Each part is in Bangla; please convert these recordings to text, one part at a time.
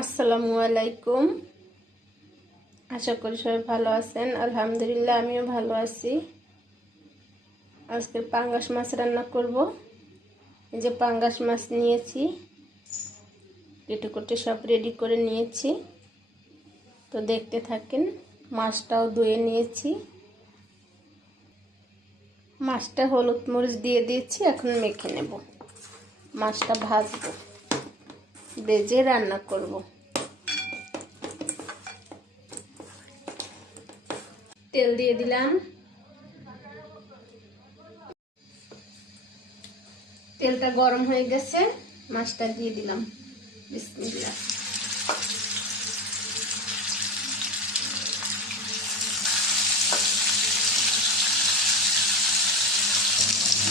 আসসালামু আলাইকুম। আশা করি সবাই ভালো আছেন। আলহামদুলিল্লাহ, আমিও ভালো আছি। আজকে পাঙ্গাস মাছ রান্না করব। এই যে পাঙ্গাস মাছ নিয়েছি কেটে কুটে সব রেডি করে নিয়েছি। তো দেখতে থাকেন, মাছটাও ধুয়ে নিয়েছি। মাছটা হলুদ মরিচ দিয়ে দিয়েছি, এখন মেখে নেব। মাছটা ভাজবো। ভেজে রান্না করব। তেল দিয়ে দিলাম। তেলটা গরম হয়ে গেছে, মাছটা দিয়ে দিলাম। বিসমিল্লাহ।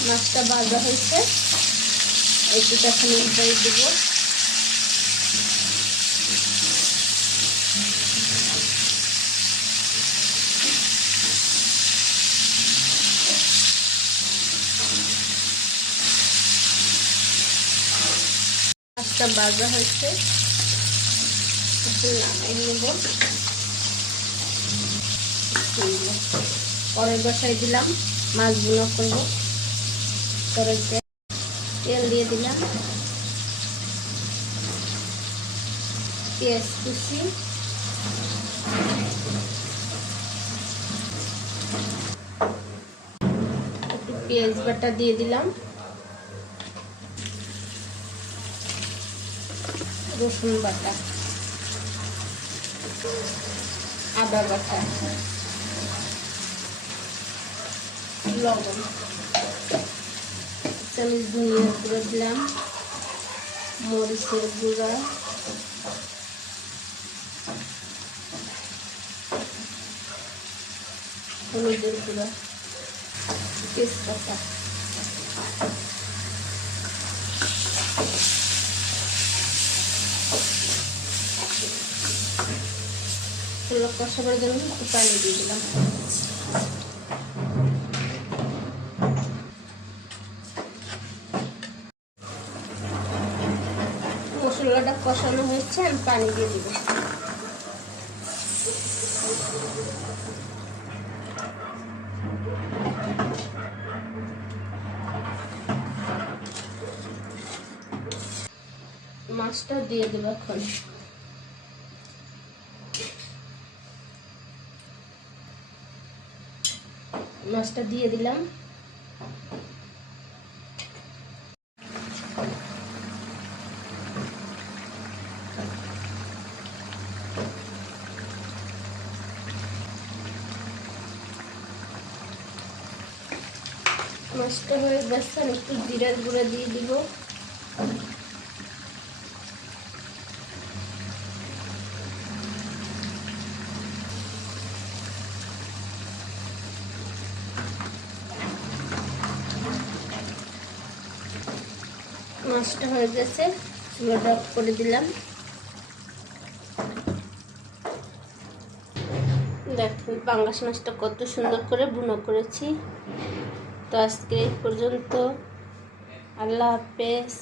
মাছটা ভাজা হয়েছে। একটু তখন উল্টাই দেবো। হয়েছে। একটু নামাই নেব। পরে বসাই দিলাম মাছ মাছগুলো করব। কড়াইতে তেল দিয়ে দিলাম। পেঁয়াজ কুচি। একটু পেঁয়াজ বাটা দিয়ে দিলাম। রসুন বাটা আদা বাটা লবণ চামচ ধনিয়া গুঁড়ো দিলাম মরিচের গুঁড়া হলুদের গুঁড়া তেজপাতা। এগুলো কষাবার জন্য একটু পানি দিয়ে দিলাম। মশলাটা কষানো হয়েছে, আমি পানি দিয়ে দিব। মাছটা দিয়ে দেবো এখন। মাছটা দিয়ে দিলাম। মাছটা হয়ে গেছে একটু জিরার গুঁড়া দিয়ে দিব। মাছটা হয়ে গেছে চুলাটা করে দিলাম। দেখুন, পাঙ্গাস মাছটা কত সুন্দর করে বুনো করেছি। তো আজকে এই পর্যন্ত। আল্লাহ হাফেজ।